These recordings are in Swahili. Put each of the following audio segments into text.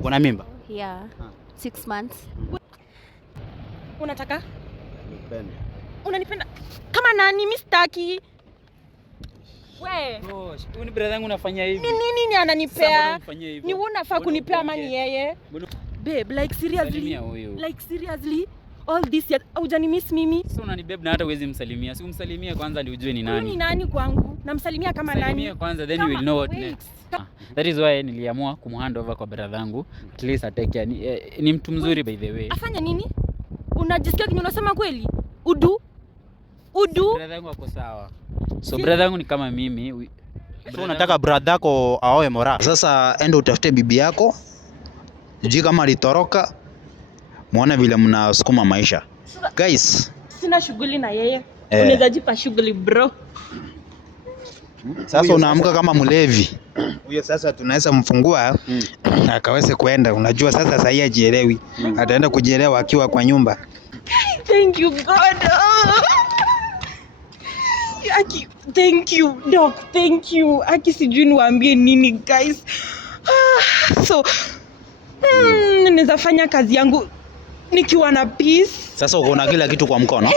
Uko na mimba? Yeah. 6 months. Unataka? Nipende. Unanipenda? Kama nani? Mimi sitaki. We. Huyu ni brother yangu unafanya hivi. Nini ananipea? Ni wewe unafaa kunipea ama ni yeye? Babe, like seriously. Like seriously. All this yet hujani miss mimi? Sasa unanibebe na hata huwezi msalimia. Si umsalimie kwanza ndio ujue ni nani. Ni nani kwangu? Namsalimia kama nani? Msalimie kwanza then you will know what next. That is why niliamua kumhand over kwa brother yangu. At least atake care. Ni mtu mzuri by the way. Afanya nini? Unajisikia kinyo unasema kweli? Udu? Brother yangu ako sawa. So brother yangu ni kama mimi. So unataka brother yako aoe Mora. Sasa enda utafute bibi yako. Jiji kama alitoroka. Muone vile mnasukuma maisha. Guys, sina shughuli na yeye. Unaweza jipa shughuli bro. Sasa unaamka kama mlevi. Huyo sasa tunaweza mfungua akaweze kuenda. Unajua sasa sasa yeye hajielewi. Ataenda kujielewa akiwa kwa nyumba. Thank you God. Aki, thank you Doc, thank you. Aki sijui niwaambie nini guys. So naweza fanya kazi yangu nikiwa na peace. Sasa uko na kila kitu kwa mkono?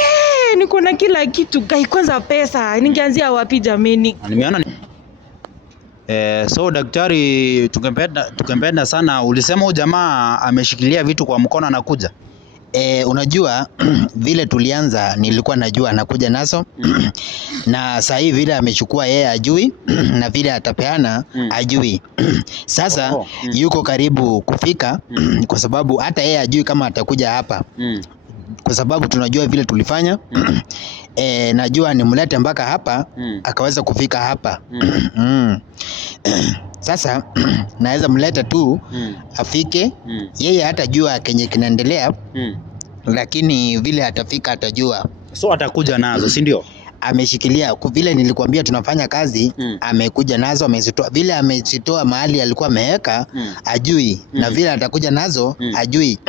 Niko na kila kitu guys. Kwanza pesa, ningeanzia wapi jameni? Nimeona so daktari, tukempenda sana. Ulisema huyu jamaa ameshikilia vitu kwa mkono anakuja. Unajua vile tulianza nilikuwa najua anakuja nazo na sasa hivi vile amechukua yeye ajui na vile atapeana ajui. Sasa yuko karibu kufika kwa sababu hata yeye ajui kama atakuja hapa. Kwa sababu tunajua vile tulifanya. Najua nimlete mpaka hapa akaweza kufika hapa. Sasa naweza mleta tu afike. Yeye hatajua kenye kinaendelea lakini vile atafika atajua. So atakuja nazo, si ndio? Ameshikilia vile nilikwambia tunafanya kazi. Amekuja nazo, amezitoa vile amezitoa mahali alikuwa ameweka ajui na vile atakuja nazo ajui.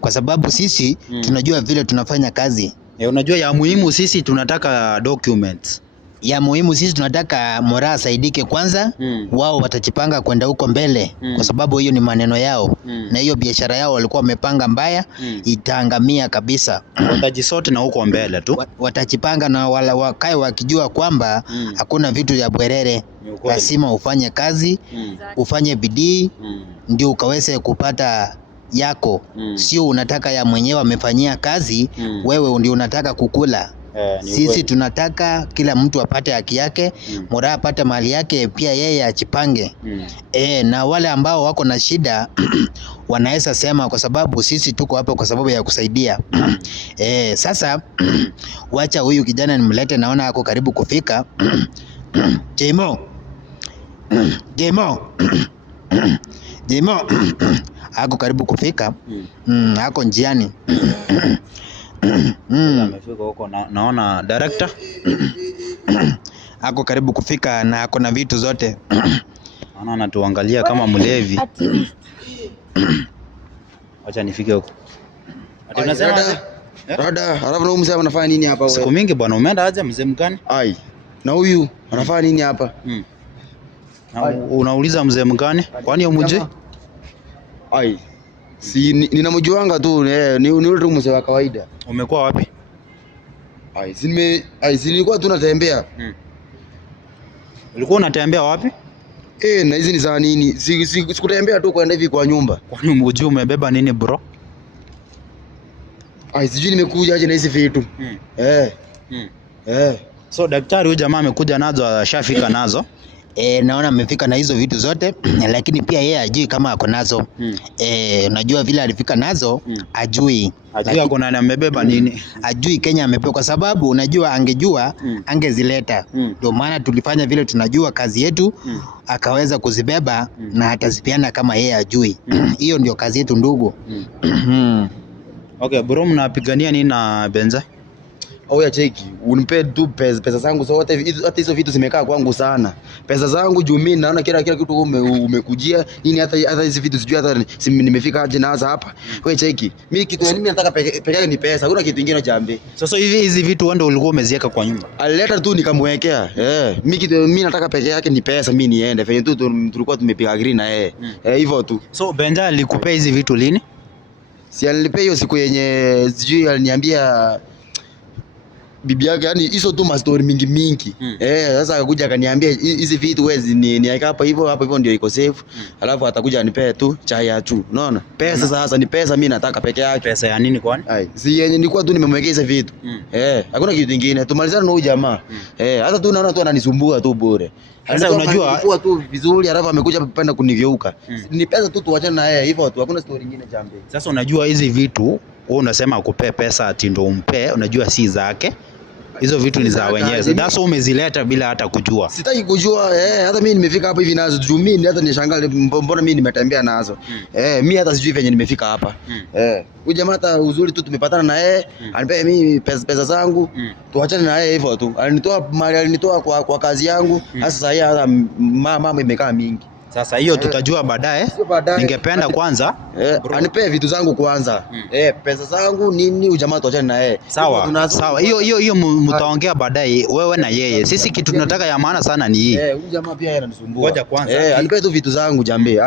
Kwa sababu sisi tunajua vile tunafanya kazi. Unajua ya muhimu sisi tunataka documents. Ya muhimu sisi tunataka Mora asaidike kwanza. Wao watajipanga kwenda huko mbele kwa sababu hiyo ni maneno yao. Na hiyo biashara yao walikuwa wamepanga mbaya itaangamia kabisa. Watajisote na huko mbele tu. Watajipanga na wala wakae wakijua kwamba hakuna vitu vya bwerere. Lazima ufanye kazi, ufanye bidii ndio ukaweze kupata yako. Sio unataka ya mwenyewe amefanyia kazi, wewe ndio unataka kukula. Sisi tunataka kila mtu apate haki yake. Mora apate mali yake pia yeye ajipange. Na wale ambao wako na shida wanaweza sema kwa sababu sisi tuko hapa kwa sababu ya kusaidia. Sasa wacha huyu kijana nimlete, naona ako karibu kufika. Jemo ako karibu kufika. Ako njiani. Amefika huko naona director. Ako karibu kufika na ako na vitu zote. Naona anatuangalia kama mlevi. Acha nifike huko. Ati unasema Rada, alafu na mzee anafanya nini hapa wewe? Siku mingi bwana, umeenda aje mzee mgani? Ai. Na huyu anafanya nini hapa? Unauliza mzee mgani? Kwani umjui? Ai. Si ninamjuanga tu, ni yule tu mzee wa kawaida. Umekuwa wapi? Si nilikuwa tu natembea. Ulikuwa unatembea wapi? Na hizi ni za nini? Sikutembea tu kwenda hivi kwa nyumba. Kwani umjui umebeba nini bro? Sijui nimekuja aje na hizi vitu. So daktari huyu jamaa amekuja nazo, ashafika nazo. Naona amefika na hizo vitu zote lakini pia yeye ajui kama ako nazo. Unajua vile alifika nazo ajui ako na amebeba nini. Ajui Kenya amebeba kwa sababu unajua angejua angezileta. Ndio maana tulifanya vile tunajua kazi yetu akaweza kuzibeba na atazipiana kama yeye ajui. Hiyo ndio kazi yetu ndugu. Okay bro, mnapigania nini na Benza? Oya cheki, unipe tu pesa zangu zote, hata hizo vitu zimekaa kwangu sana. Pesa zangu juu mimi naona kila kitu umekujia. Nini hata hizo vitu sijui hata nimefika aje naanza hapa. Wewe cheki, mimi kitu mimi nataka peke yake ni pesa. Hakuna kitu kingine cha mbe. Sasa hizi vitu wewe ndio ulikuwa umeziweka kwa nyumba. Alileta tu nikamwekea. Mimi nataka peke yake ni pesa, mimi niende. Fanya tu tulikuwa tumepiga green na yeye. Hivyo tu. So Benja alikupea hizi vitu lini? Si alinipea hiyo siku yenye sijui aliniambia bibi yake, yani hizo tu mastori mingi. Sasa akakuja akaniambia hizi vitu wewe niweka hapo hivyo ndio iko safe. Alafu atakuja anipee tu chai ya tu. Unaona? Pesa sasa ni pesa, mimi nataka peke yake. Pesa ya nini kwani? Si yenye nilikuwa tu nimemwekea hizo vitu. Hakuna kitu kingine. Tumalizane na huyu jamaa. Hata tu naona tu ananisumbua tu bure. Sasa unajua tu vizuri, alafu amekuja kupenda kunigeuka. Ni pesa tu tuachane na yeye hivyo tu. Hakuna story nyingine jambe. Sasa unajua hizi vitu wewe unasema akupe pesa ati ndo umpe, unajua si zake. Hizo vitu ni za wenyewe. Sasa umezileta bila hata kujua. Sitaki kujua, hata mimi nimefika hapa hivi nazo. Juu mimi hata nishangaa mbona mimi nimetembea nazo. Mimi hata sijui venye nimefika hapa. Huyu jamaa hata uzuri tu tumepatana na yeye, anipea mimi pesa zangu, tuachane na yeye hivyo tu. Alinitoa kwa kazi yangu. Sasa yeye hata mama imekaa mingi. Sasa hiyo tutajua baadaye. Ningependa kwanza anipee vitu zangu kwanza. Pesa zangu nini, ujamaa tuachane na yeye. Sawa. Hiyo mtaongea baadaye wewe na yeye. Sisi kitu tunataka ya maana sana ni hii. Huyu jamaa pia yeye ananisumbua. Ngoja kwanza. Anipee tu vitu zangu jambe.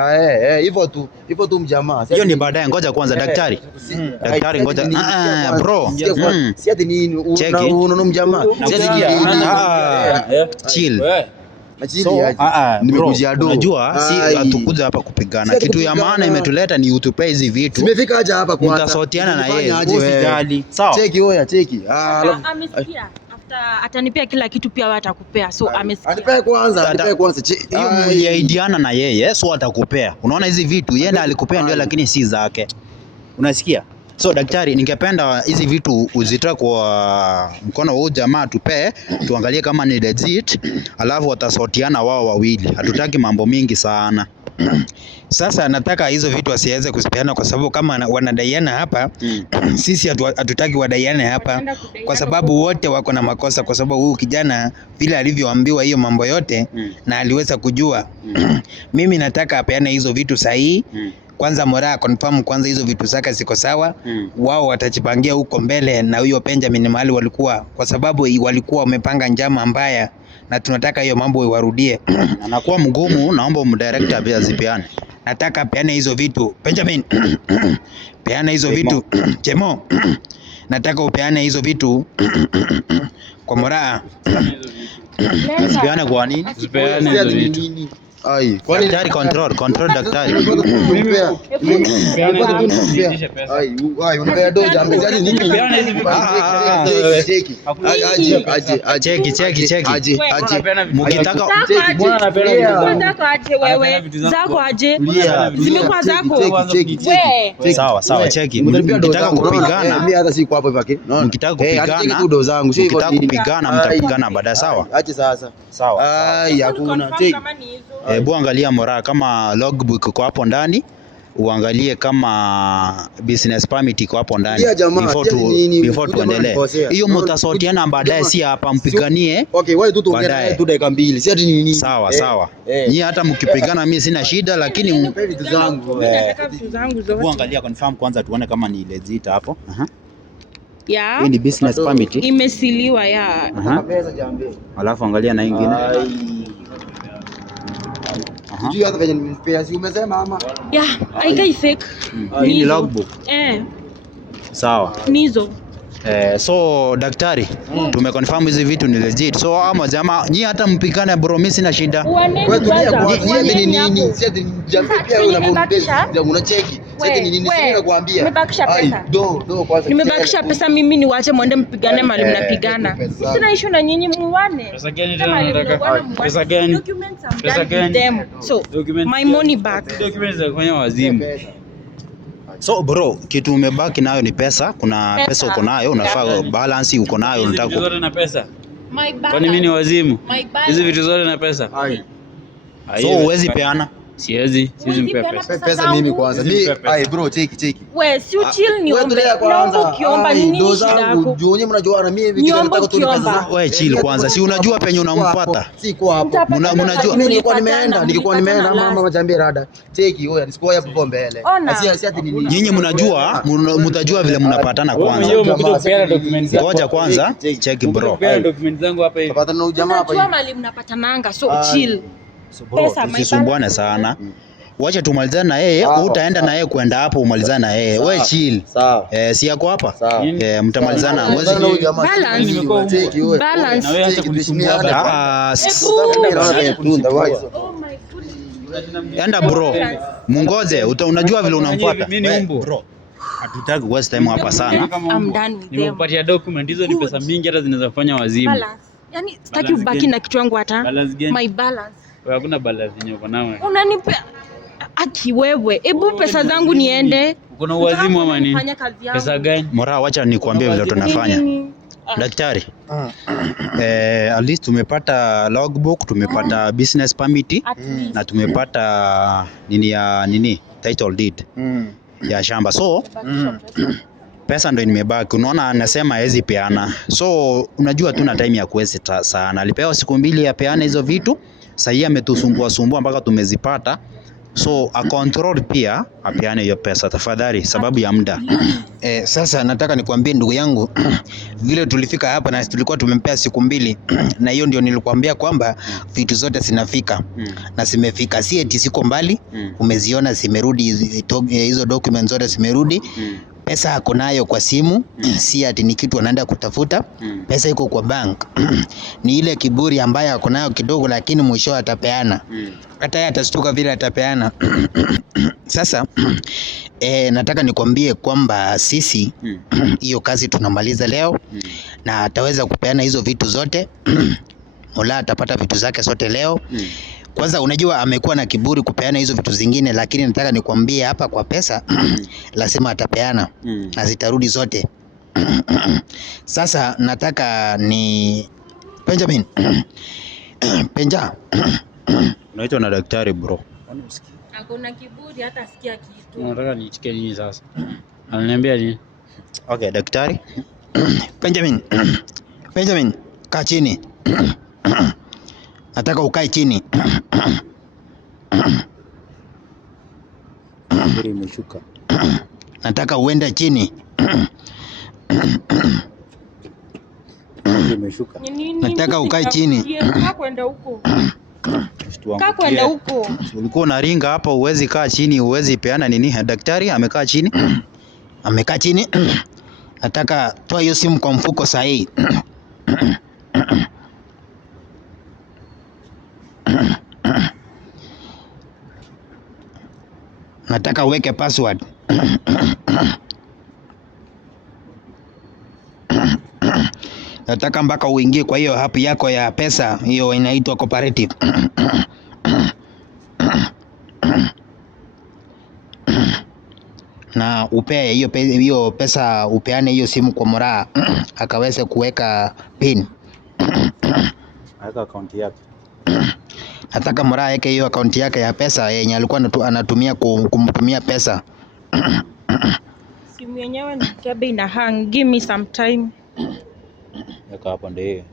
Hivyo tu mjamaa. Hiyo ni baadaye, ngoja kwanza daktari. Daktari ngoja. Bro. Si ati nini unaona mjamaa. Si ati chill. Unajua si hatukuja hapa kupigana. Kitu ya maana imetuleta ni utupe hizi vitu. Tumefika aje hapa kwanza. Mtasotiana na yeye. Usijali. Sawa. Cheki. Amesikia. Atanipea kila kitu pia wewe atakupea. So amesikia. Anipea kwanza. Hiyo mliaidiana na yeye, so atakupea. Unaona hizi vitu yeye ndiye alikupea ndio, lakini si zake. Unasikia? So daktari, ningependa hizi vitu uzitoe kwa mkono wa jamaa tupe, tuangalie kama ni legit, alafu watasotiana wao wawili. Hatutaki mambo mingi sana. Sasa nataka hizo vitu asiweze kuzipeana kwa sababu kama wanadaiana hapa, sisi hatutaki wadaiane hapa kwa sababu wote wako na makosa, kwa sababu huyu kijana vile alivyoambiwa hiyo mambo yote na aliweza kujua. Mimi nataka apeane hizo vitu sahihi. Kwanza Moraa confirm kwanza hizo vitu zake ziko sawa. Wao watajipangia huko mbele na huyo Benjamin mahali walikuwa, kwa sababu walikuwa wamepanga njama mbaya na tunataka hiyo mambo iwarudie. Anakuwa mgumu, naomba umdirector pia zipeane. Nataka peane hizo vitu. Benjamin. Peana hizo vitu. Chemo. Nataka upeane hizo vitu kwa Moraa. Zipeane kwa nini? Zipeane hizo vitu. Daktari control daktari. Cheki. Mkitaka zako aje. Zimekuwa zako. Sawa cheki. Mkitaka kupigana, mimi hata siko hapo hivyo. Mkitaka kupigana mtapigana baadaye, sawa? Aje sasa. Sawa. Hakuna cheki. Hebu angalia Moraa kama logbook iko hapo ndani, uangalie kama business permit iko hapo ndani before tuendelee. Hiyo mtasotiana baadaye, si hapa mpiganie. Okay, wewe tu tuongee tu dakika mbili. Si ati nini? Sawa. Nyinyi hata mkipigana mimi sina shida, lakini vitu zangu. Mimi nataka vitu zangu zote. Uangalia confirm kwanza tuone kama ni legit hapo. Yeah. Hii ni business permit. Imesiliwa ya. Pesa jambe. Alafu angalia na nyingine. Sijui hata venye nimempea, si umesema ama? Yeah, haikai fake. Hii ni logbook. Sawa. Nizo. So daktari, tumeconfirm hizi vitu ni legit. So ama jamaa, nyinyi hata mpigane bro, mimi sina shida. Wewe ni nini? Si ati jambe pia wewe unacheki. Si ati nini? Sina kuambia. Nimebakisha pesa. Kwanza. Nimebakisha pesa, mimi niwache mwende mpigane mali mnapigana. Sina issue na nyinyi muone. Pesa gani tena unataka? Pesa gani? Pesa gani? So, my money back. Documents za kufanya wazimu. So bro, kitu umebaki nayo ni pesa. Kuna pesa uko nayo, unafaa balance uko nayo, unataka vitu zote na pesa. Kwani mimi ni wazimu? Hizi vitu zote na pesa. So huwezi peana. Siwezi mpea pesa. Pesa mimi kwanza. Ai bro, cheki. Wewe si chill niombe. Naomba ukiomba nini shida yako? Juu nyinyi mnajua na mimi nataka tu pesa zangu. Wewe chill kwanza. Si unajua penye unampata. Siko hapo. Mnajua mimi nilikuwa nimeenda mama majambia rada. Cheki wewe nisikoe hapo mbele. Si ati nini. Nyinyi mnajua mtajua vile mnapatana kwanza. Ngoja kwanza check bro. Document zangu hapa hivi. Tapata na ujamaa hapa hivi. Unajua mali mnapatananga so chill. Pesa Tusisumbuane sana. Wacha tumalizane na yeye, utaenda na yeye kwenda hapo umalizane na yeye. Wewe chill. Sawa. Si yako hapa? Mtamalizana mwezi. Balance. Na wewe acha kunisumbua hapa. Enda bro. Mungoje, unajua vile unampata. Bro. Hatutaki waste time hapa sana. I'm done with them. Nimepatia document hizo ni pesa mingi hata zinaweza kufanya wazimu. Balance. Yaani sitaki ubaki na kitu yangu hata. My balance. Wewe hakuna balance yenyewe uko nayo. Unanipea aki wewe. Hebu pesa zangu niende. Uko na uwazimu ama nini? Pesa gani? Mora, wacha nikwambie vile tunafanya. Daktari. At least tumepata logbook, tumepata business permit na tumepata nini title deed ya shamba. So pesa ndio nimebaki. Unaona anasema hawezi peana. So unajua tuna time ya kuweza sana. Alipewa siku 2 ya peana hizo vitu. Sasa ametusumbua mpaka tumezipata. So a control pia apeane hiyo pesa tafadhali sababu ya muda. Sasa nataka nikwambie ndugu yangu vile tulifika hapa na tulikuwa tumempea siku 2 na hiyo ndio nilikwambia kwamba vitu zote zinafika na zimefika, si eti siko mbali. Umeziona zimerudi hizo documents zote zimerudi. Pesa ako nayo kwa simu, si ati ni kitu anaenda kutafuta. Pesa iko kwa bank. Ni ile kiburi ambayo ako nayo kidogo, lakini mwisho atapeana. Hata yeye atashtuka vile atapeana. Sasa nataka nikwambie kwamba sisi hiyo kazi tunamaliza leo na ataweza kupeana hizo vitu zote. Mola atapata vitu zake zote leo. Kwanza unajua amekuwa na kiburi kupeana hizo vitu zingine, lakini nataka nikwambie hapa kwa pesa lazima atapeana na zitarudi zote. Sasa nataka ni Benjamin. Unaitwa na daktari bro. Hakuna kiburi hata sikia kitu. Unataka nichike nini sasa? Ananiambia nini? Okay, daktari. Benjamin, kaa chini. Nataka ukae chini. Imeshuka. Nataka uende chini. Imeshuka. Nataka ukae chini. Kaa kwenda huko. Ulikuwa unaringa hapa, uwezi kaa chini, uwezi peana nini? Daktari amekaa chini. Amekaa chini. Nataka toa hiyo simu kwa mfuko saa hii. Nataka uweke password. Nataka mpaka uingie kwa hiyo app yako ya pesa, hiyo inaitwa Cooperative. Na upee hiyo pesa, upeane hiyo simu kwa Moraa akaweze kuweka pin. Aweka account yake. Nataka Moraa yake hiyo account yake ya pesa yenye alikuwa anatumia kumtumia pesa. Simu yenyewe ni tabe ina hang. Give me some time. Weka hapo ndio. Yeah.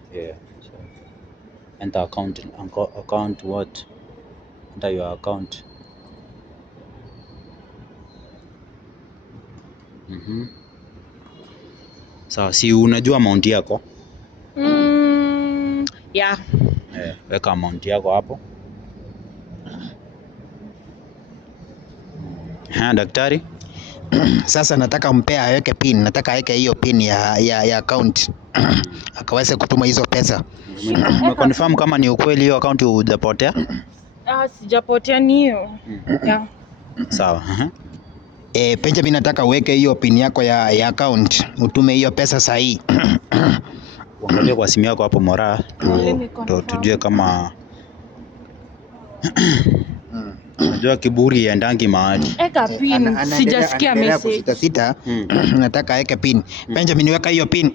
Enter account what? Enter your account. Sawa, si unajua amount yako? Yeah. Weka amount yako hapo. Daktari. Sasa nataka mpea aweke pin. Nataka aweke hiyo pin ya account. Akaweze kutuma hizo pesa. Umeconfirm kama ni ukweli hiyo account hujapotea? Sijapotea ni hiyo. Yeah. Sawa. Benjamin, nataka uweke hiyo pin yako ya account. Utume hiyo pesa saa hii. Uangalie kwa simu yako hapo Moraa, tujue kama unajua kiburi yaendangi mahali. Eka pin, sijasikia message. Sita. Nataka aweke pin. Benjamin, weka hiyo pin.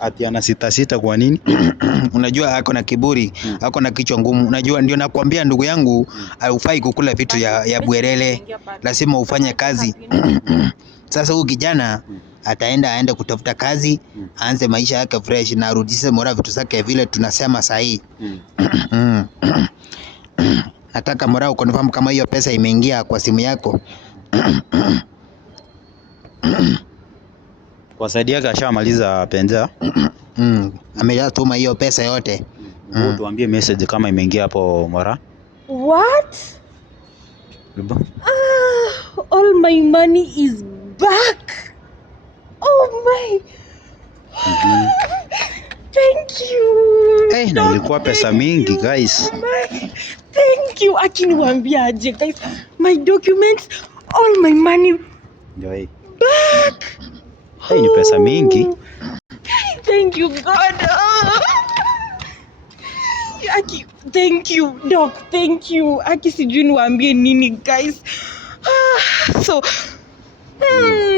Ati ana sita kwa nini? Unajua ako na kiburi, ako na kichwa ngumu. Unajua ndio nakwambia ndugu yangu, haufai kukula vitu ya bwerele, lazima ufanye kazi. Sasa huyu kijana aende kutafuta kazi, aanze maisha yake fresh na arudishe mora vitu zake vile tunasema sahi. Nataka mora ukonfirm kama hiyo pesa imeingia kwa simu yako. Wasaidia kashamaliza penza. Ameshatuma hiyo pesa yote. Tuambie message kama imeingia hapo mora. What? All my money is back. Oh my. Thank you. Na ilikuwa pesa mingi guys. Thank you. Akiniwaambia aje guys. My documents, all my money ndio hii. back. Ni pesa mingi. Thank you God. Aki, thank you doc, thank you. Aki sijui niwaambie nini guys. So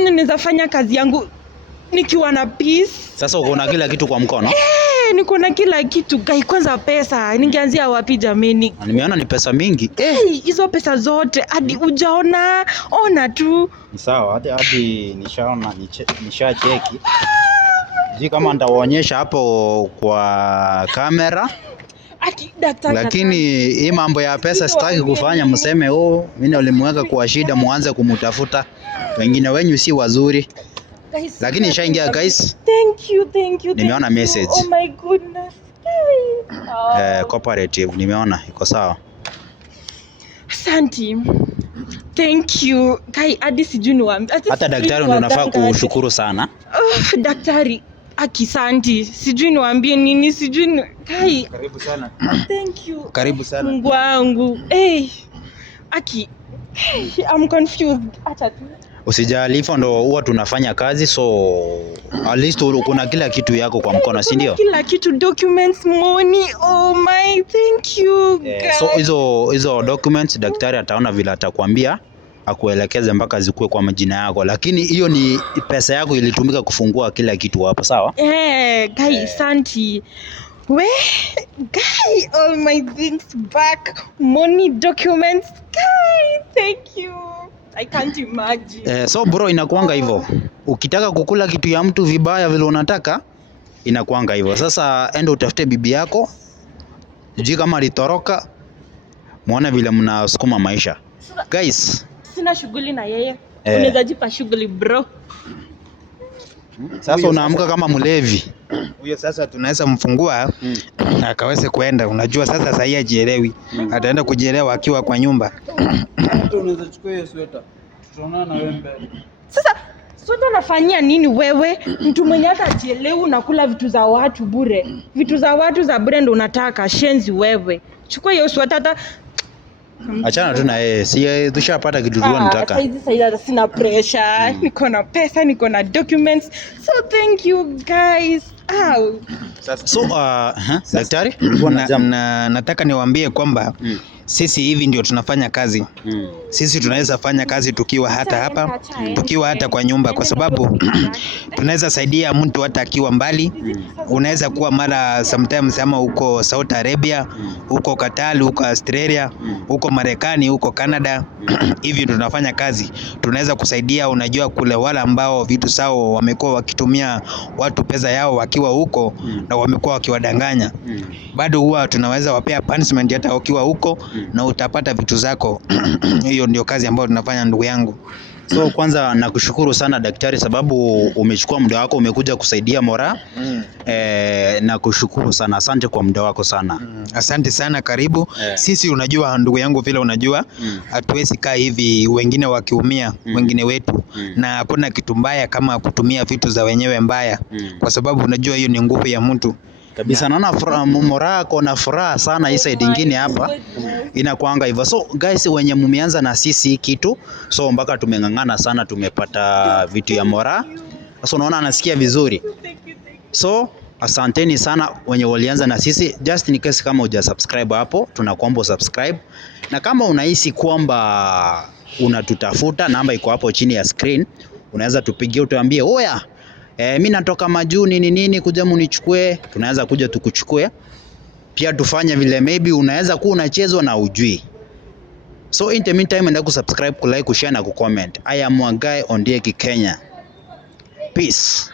naweza fanya kazi yangu nikiwa na peace. Sasa uko na kila kitu kwa mkono? Niko na kila kitu guys. Kwanza pesa, ningeanzia wapi jameni? Nimeona ni pesa mingi. Hizo pesa zote hadi ujaona, ona tu. Ni sawa, hadi nishaona, nishacheki. Sijui kama nitawaonyesha hapo kwa kamera. Lakini hii mambo ya pesa sitaki kufanya mseme mimi ulimweka kwa shida muanze kumutafuta. Wengine wenyu si wazuri. Lakini ishaingia guys. Thank you. Nimeona message. Oh my goodness. Cooperative nimeona iko sawa. Asante. Thank you. Kai hadi sijui niwaambie. Hata daktari ndo unafaa kushukuru sana. Daktari akisanti. Sijui niwaambie nini, sijui Kai. Karibu sana. Thank you. Karibu sana. Mungu wangu. Aki. I'm confused. Acha tu. Usijali, hivyo ndo huwa tunafanya kazi, so at least kuna kila kitu yako kwa mkono, si ndio? Kila kitu, documents, money. Oh my, thank you guys. So hizo documents daktari ataona vile atakwambia akuelekeze mpaka zikuwe kwa majina yako, lakini hiyo ni pesa yako ilitumika kufungua kila kitu hapo, sawa? Guy, santi. Guy, all my things back, money, documents. Guy, thank you. I can't imagine. So bro, inakuanga hivyo. Ukitaka kukula kitu ya mtu vibaya vile unataka, inakuanga hivyo. Sasa enda utafute bibi yako. Sijui kama alitoroka. Muone vile mnasukuma maisha. Guys, sina shughuli na yeye. Unaweza jipa shughuli bro. Sasa unaamka kama mlevi. Huyo sasa tunaweza mfungua akaweze kuenda. Unajua sasa sahi hajielewi. Ataenda kujielewa akiwa kwa nyumba. Unaweza chukua hiyo sweta. Tutaonana na wewe mbele. Sasa sweta nafanyia nini wewe? Mtu mwenye hata hajielewi unakula vitu za watu bure. Vitu za watu za bure ndo unataka, shenzi wewe. Chukua hiyo sweta hata achana tu na yeye. Si tushapata kitu tunataka. Sasa sina pressure. Niko na pesa, niko na documents. So thank you guys. So daktari, nataka niwaambie kwamba sisi hivi ndio tunafanya kazi. Sisi tunaweza fanya kazi tukiwa hata hapa, tukiwa hata kwa nyumba, kwa sababu tunaweza saidia mtu hata akiwa mbali. Unaweza kuwa mara sometimes ama huko Saudi Arabia, huko Qatar, huko Australia, huko Marekani, huko Canada. Hivi ndio tunafanya kazi. Tunaweza kusaidia, unajua kule wale ambao vitu sawa wamekuwa wakitumia watu pesa yao wakiwa huko na wamekuwa wakiwadanganya. Bado huwa tunaweza wapea punishment hata ukiwa huko na utapata vitu zako. Hiyo ndio kazi ambayo tunafanya ndugu yangu. So kwanza nakushukuru sana daktari, sababu umechukua muda wako umekuja kusaidia Mora. Nakushukuru sana, asante kwa muda wako sana. Asante sana, karibu. Sisi unajua ndugu yangu vile unajua hatuwezi kaa hivi wengine wakiumia wengine wetu, na hakuna kitu mbaya kama kutumia vitu za wenyewe mbaya, kwa sababu unajua hiyo ni nguvu ya mtu kabisa. Naona Mora ako na furaha sana hii side nyingine hapa inakuanga hivyo. So guys, wenye mumeanza na sisi kitu, so mpaka tumengangana sana, tumepata vitu ya Mora. So unaona anasikia vizuri. So asanteni sana wenye walianza na sisi. Just in case kama hujasubscribe hapo, tunakuomba subscribe. Na kama unahisi kwamba unatutafuta, namba iko hapo chini ya screen. Unaweza tupigie utuambie, "Oya, Mimi natoka majuu nini kuja munichukue, tunaweza kuja tukuchukue. Pia tufanye vile maybe unaweza kuwa unachezwa na ujui. So in the meantime enda kusubscribe, kulike, kushare na kucomment. I am Wangai Ondieki Kenya. Peace.